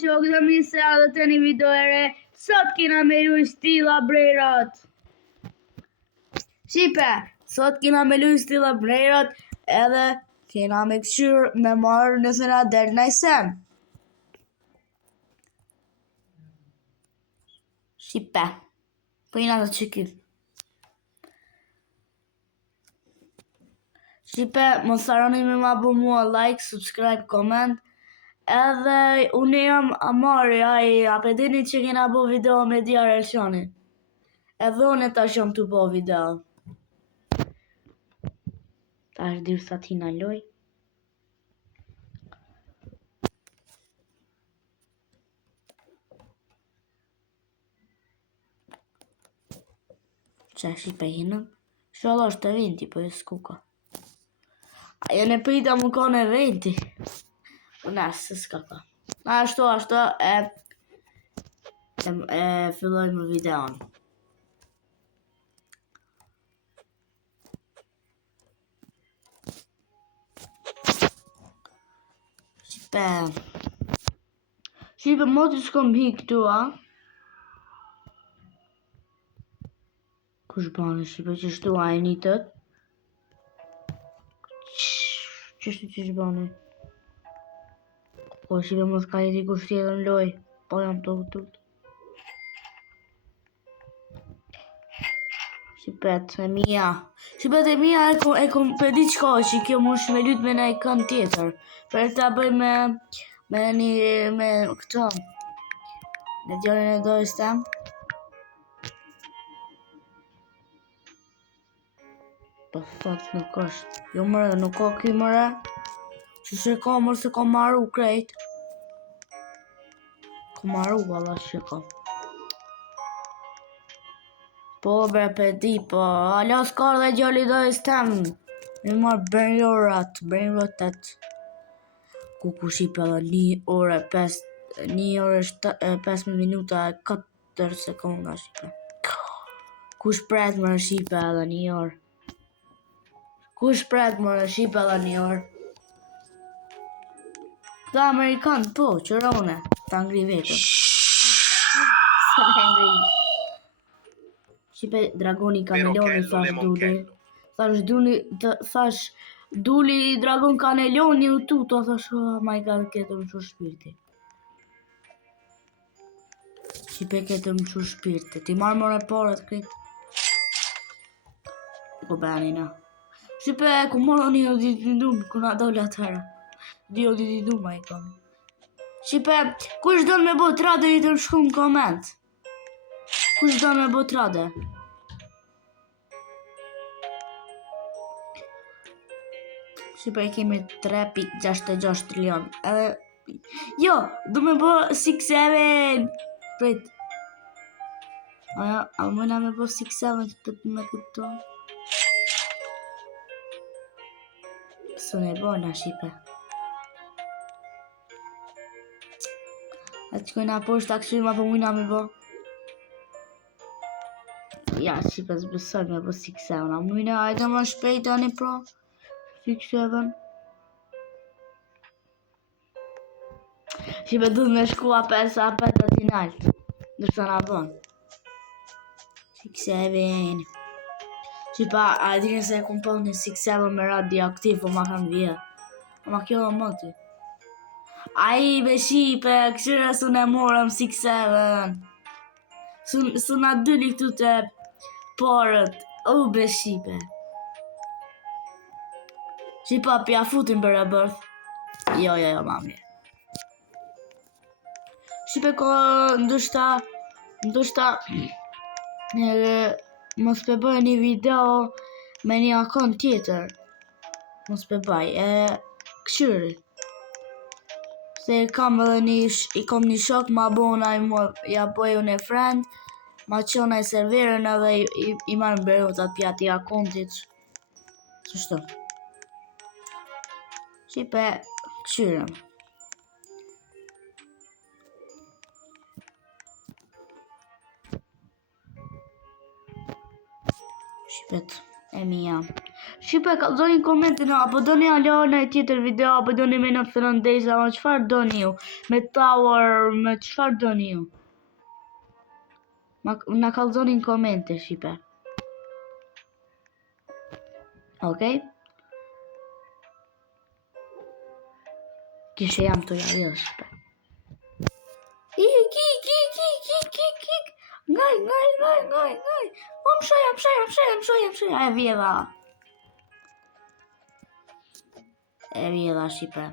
shok dhe mi se adhe të një video e re. Sot kina me lu stila brejrat. Shipe, sot kina me lu stila brejrat edhe kina me këshyr me marrë nëse na del në sen. Shipe, po jina të qykim. Shipe, mos harroni me ma bu mua like, subscribe, comment. Edhe unë jam Amari, a pedini që kena bo video me Dia Relshani. Edhe unë ta shumë të bo video. Ta është dirë sa tina loj. Që shipe hinën? Shala është të vinti, po e s'kuka. Ajo në prita më ka në vinti. Po nësë, s'ka ka. Ashtu e fillojmë videon. Shipe, moti s'kom hi këtu, a? Kush bane, shipe, që shtu a e njëtët? Që bane? Po, shipe, mos ka jeti kush tjetër në loj. Po, jam të këtut. Shipet e mija. Shipet e mija e kom për di qka që kjo mosh me lyt me në i kënd tjetër. Për ta bëj me këto. Me djallin e dojës tem. Po thot nuk është. Jo mëre, nuk ka ky mëre. Që se ka mërë se ka maru krejt. Ka maru valla që ka. Po bre pe di po. Ala s'ka dhe djallin e dojës tem. Me marë brainrotat. Ku shipe edhe 1 orë 5 minuta e 4 sekonda shipe. Kush pret më shipe edhe 1 orë? Kush pret më shipe edhe 1 orë? Këta Amerikanë po, qërone, ta ngri vetëm. Se ne ngri. Shipe dragoni kameleoni thash duli dragon kaneloni u tuto, thash, oh my god, këtë më qur shpirti. Shipe këtë më qur shpirti, ti marrë more parët këtë. Po benina. Shipe, ku marrë një o ditë ndumë, ku na dole atëherë. Dio ditë ndumë a i kam. Shipe, kush do me bo trade një të më shku në koment? Kush do me bo trade? Shipe kemi 3.66 trilion. Edhe jo, du me bo 6-7. Prit. A mëna me bo 6-7 pët me këto. Së ne bo na shipe. A që kojna poshtë ta këshirë ma po mëna me bo. Ja, shipe zbësoj me bo 6-7. A mëna ajde ma shpejt ani pro. 6-7. Shipe du me shku a 5 atin alt. Nërsa na bon 6-7. Shipe a dini se e kompon një 6-7 me radioaktiv. Po ma kanë vje. Po ma kjo dhe moti. Ai be shipe këshire su ne morëm 6-7. Su na dyli këtu të parët. O be shipe. Shipa pja futin për e bërth. Jo, mami. Shipe ko ndushta mos pe bëj një video me një akon tjetër. Mos pe bëj këshyri. Se kam edhe i kom një shok ma bona ja bëju në friend. Ma qona i serverën edhe i marrë mberutat pjati akontit. Qështu. Shipe, këshyrëm. Shipet, e mija. Shipe, kalzoni komentin, apo doni alo në tjetër video, apo doni me 99 days, apo çfarë doni ju? Me tower, me çfarë doni ju? Na kalzoni në komente, shipe. Okej? Kishe jam të javio, shipe. Ik. Ngaj. Më shoj, e vjeva. E vjeva, shipe.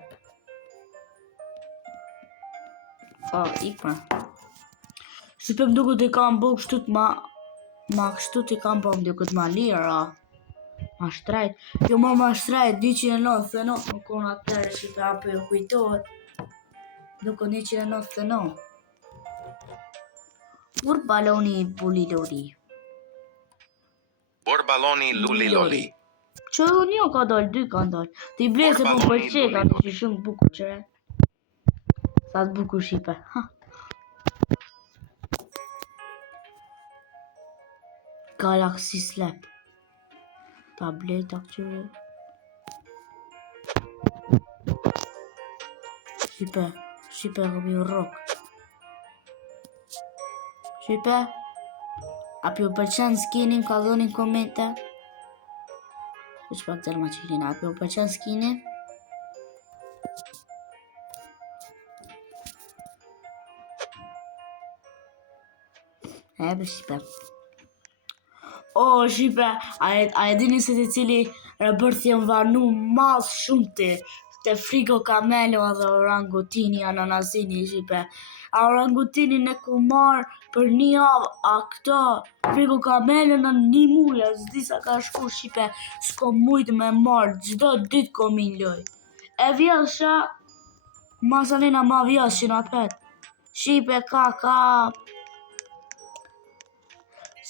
O, ikma. Shipe më duket I kam bërë kështu të ma kështu t'i kam bërë më duket ma lira. Ma shtrajt. Jo ma shtrajt, 299 më konë atërë, shipe, apo jo kujtohet. Duke 199. Kur baloni bulilori. Por baloni luliloli. Që edhe një ka dalë, 2 ka dalë. Ti ble se po përqe ka të që shumë bukur qëre. Sa të bukur shipe. Galaxy Slap. Tableta këtyre. Shipe rëmi rock. Shipe. Apo ju pëlqen skinin, ka dhoni në komente. Që pak tërë ma qilin, apo ju pëlqen skini. Për shipe. O, shipe, a e dini se të cili Robert janë vanu mas shumë të Frigo Camelo dhe orangutini ananasini, shipe. A orangutini në ku marë për 1 javë, a këto Frigo Camelo në 1 muja, s'di sa ka shku, shipe, s'ko mujtë me marë, gjdo ditë ko min loj. E vjesha, masalina ma vjeshin apet. Shipe ka.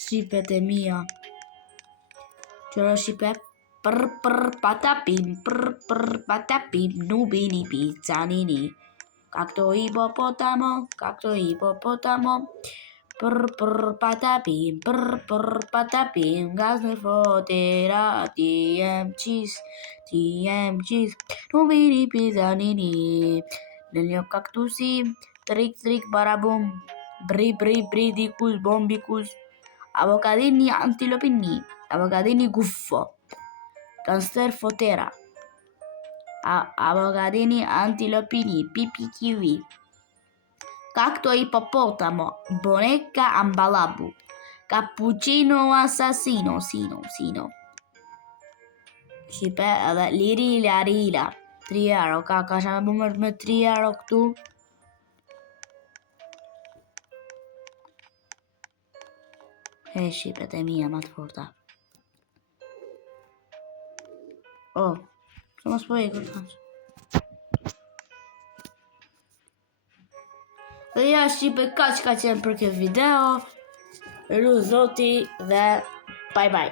Shipe të mija. Qëra shipe? Patapim, nubini pizzanini. Kakto hipopotamo. Patapim, gas në fotera. TM cheese. Nubini pizzanini. Nelio kaktusi. Trik, barabum. Bri, dikus, bombikus. Avocadini antilopini. Avocadini guffo. Cancer fotera. Avocadini antilopini. Pipi kiwi. Cacto ippopotamo. Boneca ambalabu. Cappuccino assassino. Sino. Shipe edhe lirila. 3 euro. Ka shame bëmër me 3 euro këtu. Shipet e mija ma të forta. Që mos po e këtë hanqë. Dhe ja shipe ka qenë për këtë video. Ru zoti dhe bye bye.